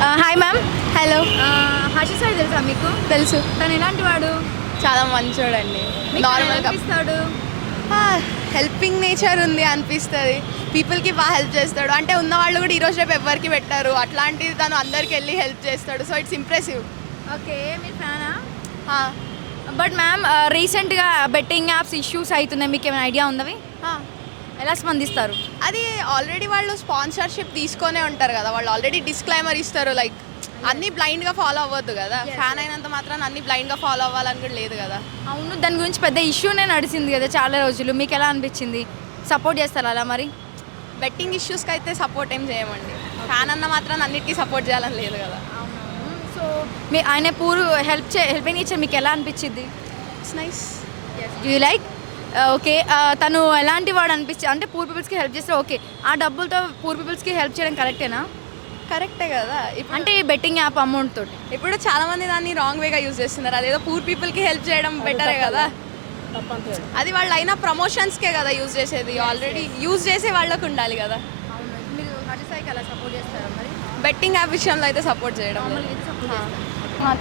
Hi ma'am. Hello. Harsha Sai తెలుసా మీకు? తెలుసు. తను ఎలాంటి వాడు? చాలా మంచోడండి. నార్మల్గా ఇస్తాడు. హెల్పింగ్ నేచర్ ఉంది అనిపిస్తుంది. పీపుల్కి బాగా హెల్ప్ చేస్తాడు. అంటే ఉన్న వాళ్ళు కూడా ఈరోజు రేపు ఎవరికి పెట్టారు, అట్లాంటిది తను అందరికి వెళ్ళి హెల్ప్ చేస్తాడు. So it's impressive. ఓకే, మీరు ఫ్యానా? బట్ మ్యామ్ రీసెంట్గా బెట్టింగ్ యాప్స్ ఇష్యూస్ అవుతున్నాయి, మీకు ఏమైనా ఐడియా ఉందవి? ఎలా స్పందిస్తారు? అది ఆల్రెడీ వాళ్ళు స్పాన్సర్షిప్ తీసుకొనే ఉంటారు కదా, వాళ్ళు ఆల్రెడీ డిస్క్లైమర్ ఇస్తారు. లైక్ అన్నీ బ్లైండ్గా ఫాలో అవ్వద్దు కదా. ఫ్యాన్ అయినంత మాత్రం అన్నీ బ్లైండ్గా ఫాలో అవ్వాలని కూడా లేదు కదా. అవును, దాని గురించి పెద్ద ఇష్యూనే నడిచింది కదా చాలా రోజులు. మీకు ఎలా అనిపించింది? సపోర్ట్ చేస్తారా అలా మరి? బెట్టింగ్ ఇష్యూస్కి అయితే సపోర్ట్ ఏం చేయమండి. ఫ్యాన్ అన్న మాత్రం అన్నిటికీ సపోర్ట్ చేయాలని లేదు కదా. సో మీ ఆయన హెల్పింగ్ నేచర్ మీకు ఎలా అనిపించింది? It's nice. Do you like? Okay, తను ఎలాంటి వాడు అనిపించి, అంటే పూర్ పీపుల్స్కి హెల్ప్ చేస్తే ఓకే, ఆ డబ్బులతో పూర్ పీపుల్స్కి హెల్ప్ చేయడం కరెక్టేనా? కరెక్టే కదా. అంటే బెట్టింగ్ యాప్ అమౌంట్ తోటి ఇప్పుడు చాలా మంది దాన్ని రాంగ్ వేగా యూజ్ చేస్తున్నారు. అదేదో పూర్ పీపుల్కి హెల్ప్ చేయడం బెటరే కదా. అది వాళ్ళు అయినా ప్రమోషన్స్కే కదా యూజ్ చేసేది. ఆల్రెడీ యూజ్ చేసే వాళ్ళకు ఉండాలి కదా. మీరు హర్షసాయికి అలా సపోర్ట్ చేస్తారా మరి? బెట్టింగ్ యాప్ విషయంలో అయితే సపోర్ట్ చేయడం లేదు.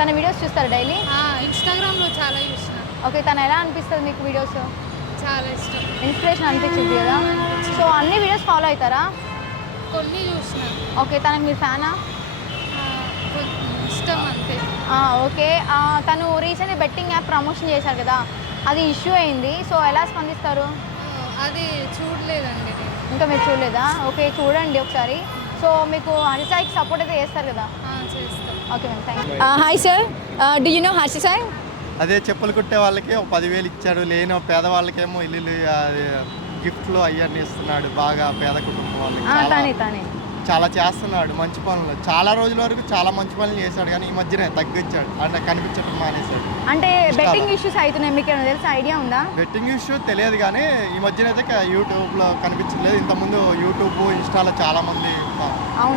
తన వీడియోస్ చూస్తారు డైలీ? ఇన్స్టాగ్రామ్లో చాలా చూసిన. ఓకే, తను ఎలా అనిపిస్తుంది మీకు వీడియోస్? చాలా ఇష్టం. ఇన్స్పిరేషన్ అనిపించింది కదా. సో అన్ని వీడియోస్ ఫాలో అవుతారా? కొన్ని చూసిన. ఓకే, తనకి మీరు ఫ్యానా? ఇష్టం అంతే. ఓకే, తను రీసెంట్గా బెట్టింగ్ యాప్ ప్రమోషన్ చేశారు కదా, అది ఇష్యూ అయింది. సో ఎలా స్పందిస్తారు? అది చూడలేదండి నేను. ఇంకా మీరు చూడలేదా? ఓకే, చూడండి ఒకసారి. సో మీకు హర్షసాయికి సపోర్ట్ అయితే చేస్తారు కదా? చేస్తాం. Okay ma'am, thank you. Hi sir, do you know Harsha Sai? అదే చెప్పులు కుట్టే వాళ్ళకి ఒక 10,000 ఇచ్చాడు, లేని పేదవాళ్ళకేమో ఇల్లు గిఫ్ట్లు అవన్నీ ఇస్తున్నాడు. బాగా పేద కుటుంబం వాళ్ళకి తానే చాలా చేస్తున్నాడు మంచి పనులు. చాలా రోజుల వరకు చాలా మంచి పనులు చేశాడు, కానీ ఈ మధ్యనే తగ్గించాడు, అంటే కనిపించడం మానేశాడు. అంటే బెట్టింగ్ ఇష్యూస్ అవుతున్నాయి, మీకు ఏమైనా తెలుసా? ఐడియా ఉందా? బెట్టింగ్ ఇష్యూ తెలియదు, కానీ ఈ మధ్యన అయితే యూట్యూబ్లో కనిపించలేదు. ఇంతకుముందు యూట్యూబ్ ఇన్స్టాలో చాలా మంది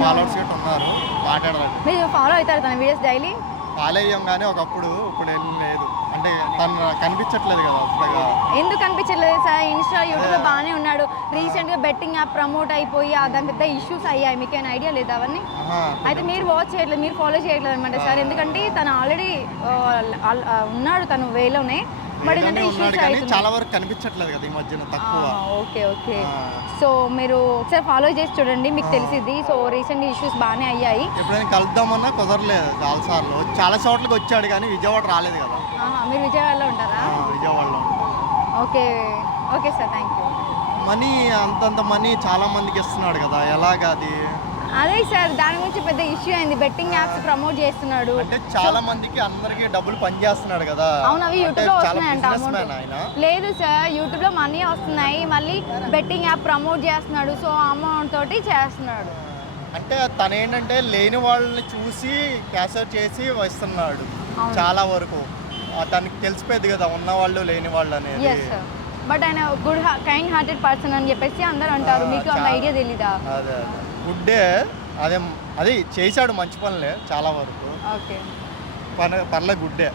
ఫాలోవర్స్ గట్రా ఉన్నారు, మాట్లాడారు. మీరు ఫాలో అవుతారు తన వీడియోస్ డైలీ? ఫాలో అయ్యాం, కానీ ఒకప్పుడు ఇప్పుడు ఏం లేదు. అంటే తను కనిపించట్లేదు కదా అసలుగా. ఎందుకు కనిపించట్లేదు సార్? ఇన్స్టా యూట్యూబ్లో బాగానే ఉన్నాడు. రీసెంట్గా బెట్టింగ్ యాప్ ప్రమోట్ అయిపోయి దాని పెద్ద ఇష్యూస్ అయ్యాయి, మీకు ఏమైనా ఐడియా లేదా అవన్నీ? అయితే మీరు వాచ్ చేయట్లేదు, మీరు ఫాలో చేయట్లేదు అనమాట సార్. ఎందుకంటే తను ఆల్రెడీ ఉన్నాడు తను వేలోనే, బట్ ఏంటంటే ఇష్యూస్ చాలా వరకు కనిపించట్లేదు కదా ఈ మధ్యన, తక్కువ. ఓకే ఓకే, సో మీరు ఒకసారి ఫాలో చేసి చూడండి, మీకు తెలిసిద్ది. సో రీసెంట్గా ఇష్యూస్ బాగానే అయ్యాయి. ఎప్పుడైనా కలుద్దామన్నా కుదరలేదు చాలాసార్లు. చాలా చోట్లకి వచ్చాడు కానీ విజయవాడ రాలేదు కదా. మీరు విజయవాడలో ఉంటారా? విజయవాడలో. Okay okay sir, thank you. Money అంతంత మనీ చాలా మందికి ఇస్తున్నాడు కదా, ఎలాగా అది? అదే సార్, దాని గురించి పెద్ద ఇష్యూ అయింది. బెట్టింగ్ యాప్స్ ప్రమోట్ చేస్తున్నాడు అంటే చాలా మందికి అందరికి డబ్బులు పని చేస్తున్నాడు కదా. అవును, అవి యూట్యూబ్లో వస్తున్నాయంట అమౌంట్. ఆయన లేదు సార్, యూట్యూబ్లో మనీ వస్తున్నాయి, మళ్ళీ బెట్టింగ్ యాప్ ప్రమోట్ చేస్తున్నాడు. సో అమౌంట్ తోటి చేస్తున్నాడు. అంటే తను ఏంటంటే లేని వాళ్ళని చూసి క్యాషౌట్ చేసి ఇస్తున్నాడు చాలా వరకు. తనకి తెలిసిపోయింది కదా ఉన్నవాళ్ళు లేని వాళ్ళు అనేది. బట్ ఆయన గుడ్ కైండ్ హార్టెడ్ పర్సన్ అని చెప్పేసి అందరూ అంటారు. మీకు అంత ఐడియా తెలీదా? అదే గుడ్డే, అదే అది చేశాడు మంచి పనులే చాలా వరకు. ఓకే, పర్లే గుడ్డే.